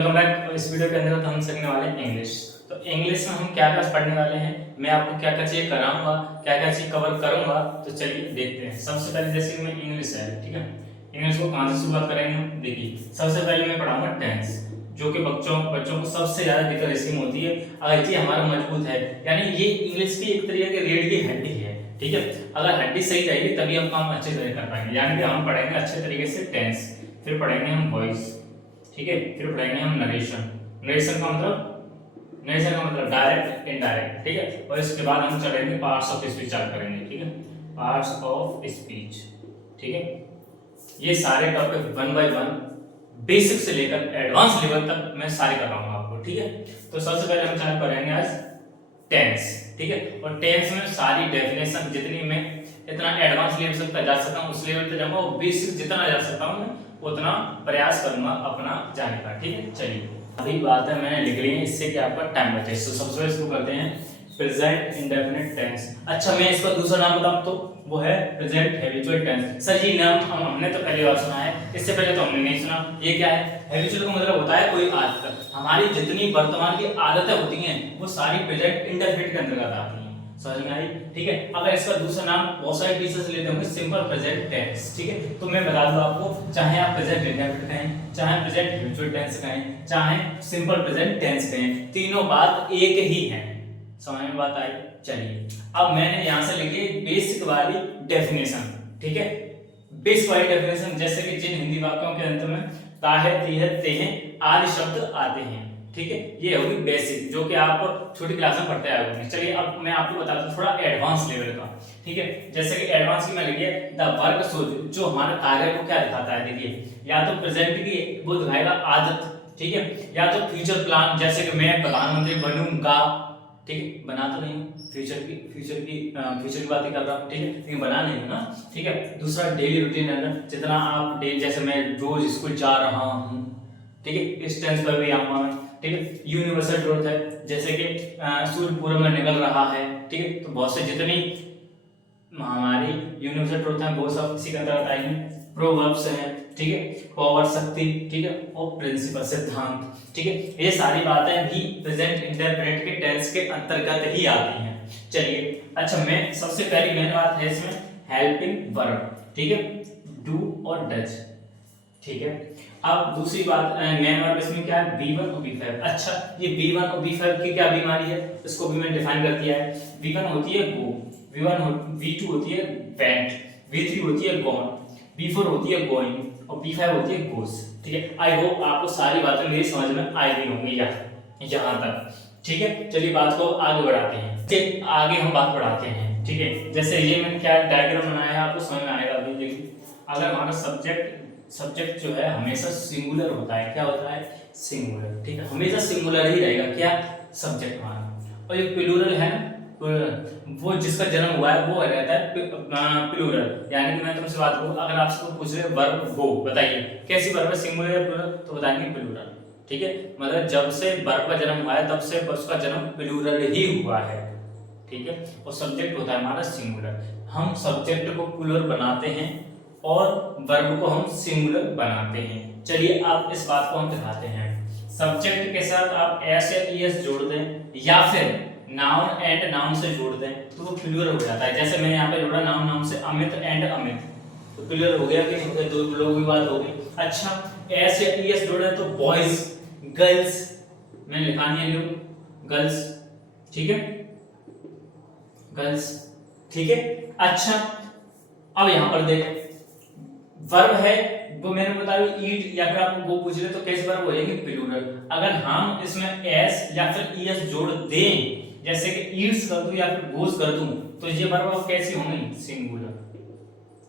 Welcome back. इस video के अंदर तो हम सीखने वाले हैं इंग्लिश। तो इंग्लिश में हम क्या क्या पढ़ने वाले हैं, मैं आपको क्या क्या चीज़ कराऊंगा, क्या क्या चीज़ कवर करूंगा। तो चलिए देखते हैं। सबसे पहले जैसे कि मैं इंग्लिश है, ठीक है, इंग्लिश को कहाँ से शुरुआत करेंगे हम। देखिए, सबसे पहले मैं पढ़ाऊंगा टेंस, जो कि बच्चों को सबसे ज़्यादा दिक्कत इसकी में होती है। अगर ये हमारा मजबूत है, यानी ये इंग्लिश की एक तरीके की रीढ़ की हड्डी है, ठीक है। अगर हड्डी सही रहेगी तभी हम काम अच्छे तरह कर पाएंगे। यानी कि हम पढ़ेंगे अच्छे तरीके से टेंस, फिर पढ़ेंगे हम वॉइस, ठीक है, फिर पढ़ेंगे हम नरेशन। नरेशन का मतलब डायरेक्ट इनडायरेक्ट, ठीक है। और इसके बाद हम चलेंगे पार्ट्स ऑफ स्पीच चालू करेंगे, ठीक है, पार्ट्स ऑफ स्पीच, ठीक है। ये सारे topic one by one basic से लेकर एडवांस लेवल तक मैं सारे कराऊंगा आपको, ठीक है। तो सबसे पहले हम चालू करेंगे आज टेंस, ठीक है। और टेंस में सारी डेफिनेशन जितनी मैं इतना एडवांस लेवल तक जा सकता हूँ उस लेवल तक जाऊंगा, और बेसिक जितना जा सकता हूँ मैं उतना प्रयास करूंगा अपना जाने का, ठीक है। चलिए, अभी बात है मैंने लिख ली है, इससे कि आपका टाइम बचे। तो सबसे पहले शुरू करते हैं प्रेजेंट इंडेफिनिट टेंस। अच्छा, मैं इसका दूसरा नाम बताऊं तो वो है प्रेजेंट हैबिचुअल टेंस। सर ये नाम हमने तो पहली बार सुना है, इससे पहले तो हमने नहीं सुना। ये क्या है? हैबिचुअल का मतलब होता है कोई आदत। हमारी जितनी वर्तमान की आदतें होती हैं वो सारी प्रेजेंट इंडेफिनिट के अंतर्गत आती हैं। समझ में आई? ठीक है। अगर इसका दूसरा नाम बहुत सारे टीचर्स लेते होंगे सिंपल प्रेजेंट टेंस, ठीक है। तो मैं बता दूं आपको, चाहे आप प्रेजेंट इंडेफिनिट कहें, चाहे प्रेजेंट हैबिचुअल टेंस कहें, चाहे सिंपल प्रेजेंट टेंस कहें, तीनों बात एक ही है। समझ में बात आई? चलिए, अब मैंने यहां से लिखी बेसिक वाली डेफिनेशन, ठीक है। बेसिक वाली डेफिनेशन, जैसे कि जिन हिंदी वाक्यों के अंत में ताहे तीहे तेहे आदि शब्द आते हैं, ठीक है, ये होगी बेसिक, जो कि आप छोटी क्लास में पढ़ते आए होंगे। चलिए, अब मैं आपको बताता हूँ थोड़ा एडवांस लेवल का, ठीक है। जैसे कि एडवांस की मैं लिखिए द वर्क शोज, जो हमारे कार्य को क्या दिखाता है। देखिए, या तो प्रेजेंट की वो दिखाएगा आदत, ठीक है, या तो फ्यूचर प्लान, जैसे कि मैं प्रधानमंत्री बनूंगा, ठीक है, बना तो नहीं फ्यूचर की बात ही कर रहा हूँ, ठीक है, लेकिन बना नहीं ना, ठीक है। दूसरा डेली रूटीन है ना, जितना आप डेली, जैसे मैं रोज स्कूल जा रहा हूँ, ठीक है, इस टेंस पर भी आऊंगा मैं, ठीक है। यूनिवर्सल ट्रूथ है, जैसे कि सूर्य पूर्व में निकल रहा है, ठीक है। तो बहुत से जितनी हमारी यूनिवर्सल ट्रूथ है वो सब इसी के अंतर्गत आएंगे। प्रोवर्ब्स है, ठीक है, पावर शक्ति, ठीक है, और प्रिंसिपल सिद्धांत, ठीक है। ये सारी बातें भी प्रेजेंट इंडेफिनिट के टेंस के अंतर्गत ही आती हैं। चलिए, अच्छा, मैं सबसे पहली मेन बात है इसमें हेल्पिंग वर्ब, ठीक है, डू और डज, ठीक है। अब दूसरी बात, मेन वर्ब इसमें क्या है? V1 और V5। अच्छा, ये V1 और V5 की क्या बीमारी है, इसको भी मैंने डिफाइन कर दिया है। V1 होती है गो, V2 होती है वेंट, V3 होती है गॉन, V4 होती है गोइंग, और V5 होती है गोस, ठीक है। आई होप आपको सारी बातें मेरी समझ में आई गई होंगी यहाँ तक, ठीक है। चलिए, बात को आगे बढ़ाते हैं, ठीक, आगे हम बात बढ़ाते हैं, ठीक है। जैसे ये मैंने क्या डायग्राम बनाया है, आपको समझ में आएगा अभी। देखिए, अगर हमारा सब्जेक्ट जो है हमेशा सिंगुलर होता है, क्या होता है? सिंगुलर, ठीक है, हमेशा सिंगुलर ही रहेगा क्या? सब्जेक्ट हमारा। और ये प्लूरल है ना, प्लूरल, वो जिसका जन्म हुआ है वो रहता है प्लूरल। यानी कि मैं तुमसे बात करूं, अगर आपसे पूछ रहे वर्ब गो, बताइए कैसी वर्ब है, सिंगुलर या प्लूरल? तो बताएंगे प्लूरल, ठीक है। मतलब जब से वर्ब का जन्म हुआ है तब से उसका जन्म प्लूरल ही हुआ है, ठीक है। और सब्जेक्ट होता है हमारा सिंगुलर। हम सब्जेक्ट को प्लूरल बनाते हैं और वर्ब को हम सिंगुलर बनाते हैं। चलिए, आप इस बात को हम दिखाते हैं। सब्जेक्ट के साथ आप एस या ईएस जोड़ दें, या फिर नाउन एंड नाउन से जोड़ दें, तो वो प्लूरल हो जाता है। जैसे मैंने यहाँ पे जोड़ा नाउन से अमित एंड अमित, तो प्लूरल हो गया कि दो लोगों की बात हो गई। अच्छा, एस या ईएस जोड़े तो बॉयज, गर्ल्स, मैंने लिखा नहीं है गर्ल्स, ठीक है, गर्ल्स, ठीक है। अच्छा, अब यहां पर देख, वर्ब है वो मैंने बताया ईट, या फिर आपको वो पूछ रहे तो कैसे वर्ब हो जाएगी? प्लूरल। अगर हम इसमें एस या फिर ईएस जोड़ दें, जैसे कि ईट्स कर दूं या फिर गोस कर दूं, तो ये वर्ब अब कैसी होंगी? सिंगुलर।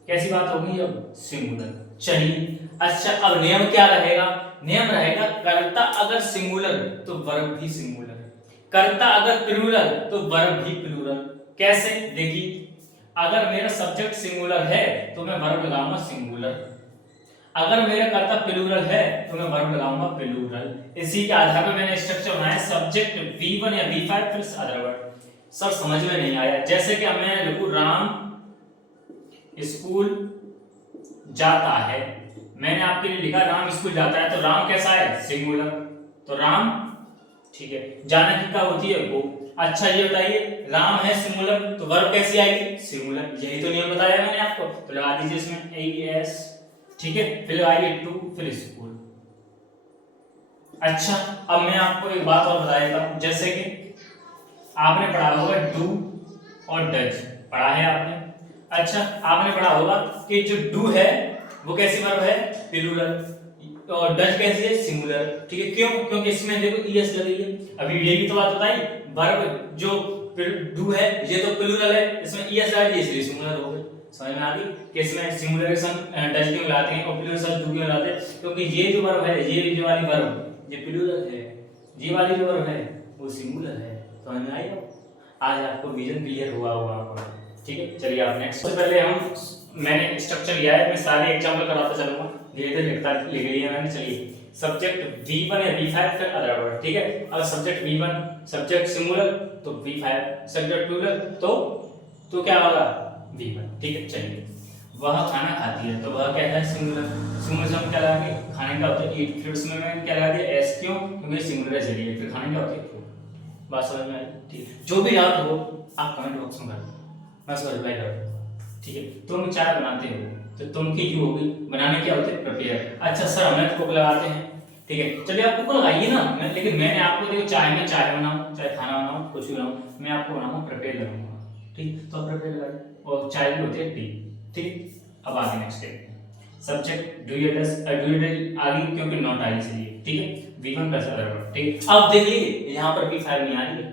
कैसी बात होगी? अब सिंगुलर। चलिए, अच्छा, अब नियम क्या रहेगा? नियम रहेगा कर्ता अगर सिंगुलर तो वर्ब भी सिंगुलर, कर्ता अगर प्लूरल तो वर्ब भी प्लूरल। कैसे? देखिए, अगर मेरा सब्जेक्ट सिंगुलर है तो मैं वर्ब लगाऊंगा सिंगुलर, अगर मेरा कर्ता प्लूरल है तो मैं वर्ब लगाऊंगा प्लूरल। इसी के आधार पर मैंने स्ट्रक्चर बनाया, सब्जेक्ट V1 या V5 plus other word. Sir समझ में नहीं आया, जैसे कि मैं लिखूं राम स्कूल जाता है, मैंने आपके लिए लिखा राम स्कूल जाता है, तो राम कैसा है? सिंगुलर, तो राम, ठीक है। जाना की क्या होती है गो। अच्छा ये बताइए राम है सिंगुलर तो वर्ब कैसी आएगी सिंगुलर, यही तो नियम बताया मैंने आपको, तो लगा दीजिए इसमें एस, ठीक है। फिर लगाइए टू, फिर स्कूल। अच्छा अब मैं आपको एक बात और बता देता हूं, जैसे कि आपने पढ़ा होगा डू और डज, पढ़ा है आपने। अच्छा आपने पढ़ा होगा कि जो डू है वो कैसी वर्ब है प्लूरल, और डज कैसी है सिंगुलर, ठीक है। क्यों, क्योंकि इसमें देखो ईएस लगी है। अभी ये भी तो बात बताई, वर्ब जो डू है ये तो प्लूरल है, इसमें ईएस लगा दी इसलिए सिंगुलर हो गई। समझ में आ गई कि इसमें सिंगुलर के संग डज क्यों लाते हैं और प्लूरल संग डू क्यों लाते हैं, क्योंकि ये जो वर्ब है ये वाली वर्ब ये प्लूरल है, ये वाली जो वर्ब है वो सिंगुलर है। समझ में आएगा, आज आपको विजन क्लियर हुआ होगा आपका, ठीक है। चलिए आप नेक्स्ट, सबसे पहले हम मैंने स्ट्रक्चर लिया है, मैं सारे एग्जांपल कराता चलूंगा, धीरे धीरे लिख लिया मैंने। चलिए सब्जेक्ट V1 या V5 फिर अदर वर्ड, ठीक है। अगर सब्जेक्ट V1 सब्जेक्ट सिंगुलर तो V5, सब्जेक्ट प्लूरल तो क्या होगा V1, ठीक है। चलिए वह खाना खाती है तो वह क्या है सिंगुलर, सिंगुलर से हम क्या लगाएंगे खाने का होता है ईट, फिर उसमें मैं क्या लगा दिया एस, क्यों क्योंकि सिंगुलर है। चलिए फिर खाने का होता है फूड। बात समझ में आई, ठीक है। जो भी डाउट हो आप कमेंट बॉक्स में कर, मैं उसका रिप्लाई करूंगा, ठीक है। तुम चाय बनाते हो तो तुम की यू होगी, बनाने क्या होते हैं प्रिपेयर। अच्छा सर हमें कुक लगाते हैं, ठीक है। चलिए आप कुक लगाइए ना, लेकिन मैंने आपको देखो चाय में चाय बनाऊं चाहे खाना बनाऊं कुछ भी बनाऊं, मैं आपको बनाऊंगा प्रिपेयर लगाऊंगा, ठीक। तो प्रिपेयर लगाइए, और चाय भी होती है टी, ठीक। अब आगे next step subject do you does आ गई क्योंकि नॉट आई इसलिए, ठीक है। V1 प्लस अदर वर्ड, ठीक है। अब देख लीजिए यहाँ पर V5 नहीं आ रही है,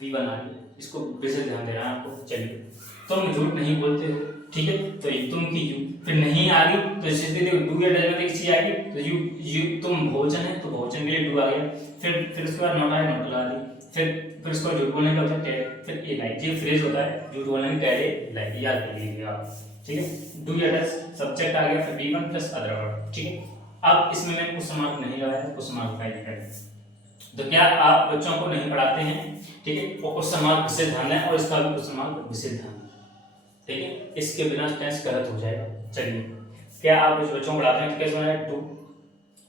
V1 आ रही है, इसको विशेष ध्यान देना है आपको। चलिए तुम झूठ नहीं बोलते हो, ठीक है। तो तुम की यू, फिर नहीं आ रही तो इससे देखो डू या डज में एक चीज आएगी, तो यू तुम भोजन है तो भोजन के लिए डू आ गया, फिर उसके बाद नॉट आया नॉट लगा दी, फिर उसको झूठ बोलने का होता है टेड, फिर ए लाइक, ये फ्रेज होता है झूठ बोलने में टेड ए लाइक, याद कर लीजिएगा आप, ठीक है। डू या डज सब्जेक्ट आ गया, फिर V1 प्लस अदर वर्ड, ठीक है। अब इसमें मैंने क्वेश्चन मार्क नहीं लगाया, क्वेश्चन मार्क का है। तो क्या आप बच्चों को नहीं पढ़ाते हैं, ठीक है, और क्वेश्चन मार्क विशेष ध्यान है, और इसका भी क्वेश्चन मार्क विशेष ध्यान, ठीक है। इसके बिना टेंस गलत हो जाएगा। चलिए क्या आप कुछ बच्चों को पढ़ाते हैं तो कैसे होना है टू,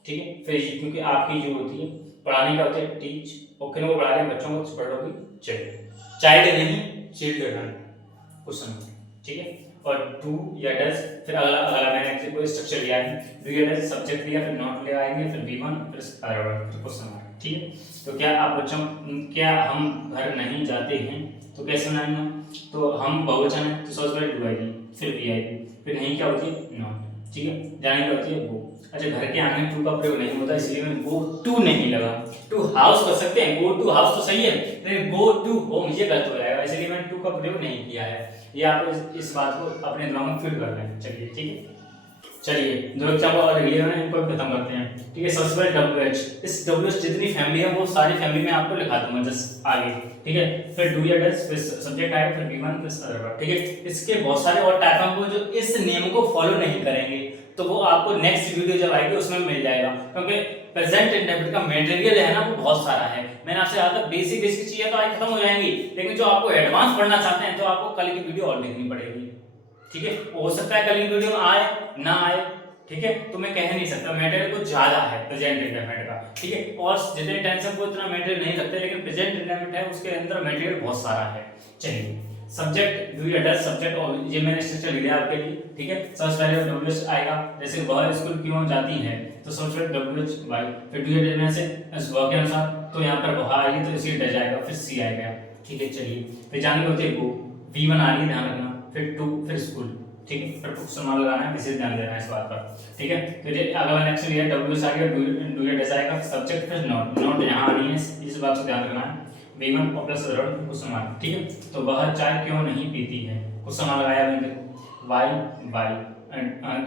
ठीक है। फिर क्योंकि आपकी जो होती है पढ़ाने का होता है टीच, और किन को पढ़ा रहे हैं बच्चों को तो पढ़ रहे होगी चाइल्ड, चाइल्ड नहीं चिल्ड्रन, क्वेश्चन, ठीक है। और डू या डज, फिर अगला मैंने कोई स्ट्रक्चर लिया है, डू या डज सब्जेक्ट लिया, फिर नॉट ले आएंगे, फिर V1 फिर अदर वर्ड, फिर क्वेश्चन मार्क, ठीक है। तो क्या आप बच्चों क्या हम घर नहीं जाते हैं तो कैसे बनाएंगे, तो हम बहुवचन है तो सबसे पहले डू आएगी, फिर वी आएगी, फिर नहीं क्या होती है नॉट, ठीक है। जाने क्या होती है वो। अच्छा घर के आंगन टू का प्रयोग नहीं होता इसलिए मैं गो टू नहीं लगा, टू हाउस कर सकते हैं, गो टू हाउस तो सही है, लेकिन गो टू होम ये गलत हो जाएगा, इसलिए मैंने टू का प्रयोग नहीं किया है। ये आप इस बात को अपने दिमाग में फिट कर लें। चलिए ठीक है, चलिए दो एग्जाम्पल और लिए हैं, इनको खत्म करते हैं, ठीक है। सबसे पहले WH, इस WH जितनी फैमिली है वो सारी फैमिली में आपको लिखा दूंगा जस्ट आगे, ठीक है। फिर डू या डज, फिर सब्जेक्ट आएगा, फिर V1 प्लस अदर वर्ड, ठीक है। इसके बहुत सारे और टाइप हैं जो इस नियम को फॉलो नहीं करेंगे तो वो आपको नेक्स्ट वीडियो जब आएगी उसमें मिल जाएगा, क्योंकि प्रेजेंट इंडेफिनिट का मटेरियल है ना वो बहुत सारा है। मैंने आपसे कहा था बेसिक चीजें तो आज खत्म हो जाएंगी, लेकिन जो आपको एडवांस पढ़ना चाहते हैं तो आपको कल की वीडियो और देखनी पड़ेगी, ठीक है। हो सकता है कल की वीडियो में आए ना आए, ठीक है, तो मैं कह नहीं सकता, मटेरियल कुछ ज्यादा है प्रेजेंट इंडेफिनिट का, ठीक है। और जितने टेंशन को इतना मटेरियल नहीं लगता, लेकिन प्रेजेंट इंडेफिनिट है उसके अंदर मटेरियल बहुत सारा है। चलिए सब्जेक्ट डू या डज सब्जेक्ट, और ये मैंने स्ट्रक्चर लिया आपके लिए, ठीक है। सबसे पहले WH आएगा, जैसे वह स्कूल क्यों जाती है तो सबसे पहले WH वाई, फिर डू या डज में से वह के अनुसार तो यहाँ पर वह आएगी तो इसी डज आएगा, फिर C आएगा, ठीक है। चलिए फिर जाने होते हैं वो V1 आ रही है, ध्यान रखना, फिर टू, फिर स्कूल, ठीक है। फिर क्वेश्चन मार्क लगाना है, विशेष ध्यान देना है इस बात पर, ठीक है। तो ये अगला नेक्स्ट लिया WH आ गया, डू या डज आएगा, सब्जेक्ट फिर नॉट, नॉट यहाँ आ रही है, इस बात से ध्यान रखना है, V1 प्लस क्वेश्चन मार्क, ठीक है। तो वह चाय क्यों नहीं पीती है, क्वेश्चन मार्क लगाया मैंने, वाई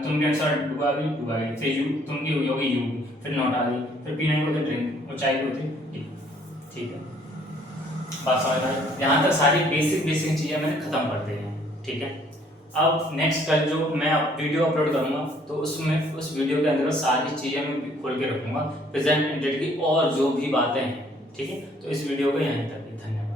तुम के अनुसार डू आ गई, फिर यू तुम की होगी यू, फिर नॉट आ गई, फिर पीना ही होता ड्रिंक, और चाय की होती टी, ठीक है। बात समझ में आई, यहाँ तक सारी बेसिक चीजें मैंने खत्म कर दी हैं, ठीक है। अब नेक्स्ट कल जो मैं वीडियो अपलोड करूंगा तो उसमें उस वीडियो के अंदर सारी चीजें मैं खोल के रखूंगा प्रेजेंट इंडेफिनिट की और जो भी बातें हैं, ठीक है। तो इस वीडियो को यहीं तक, धन्यवाद।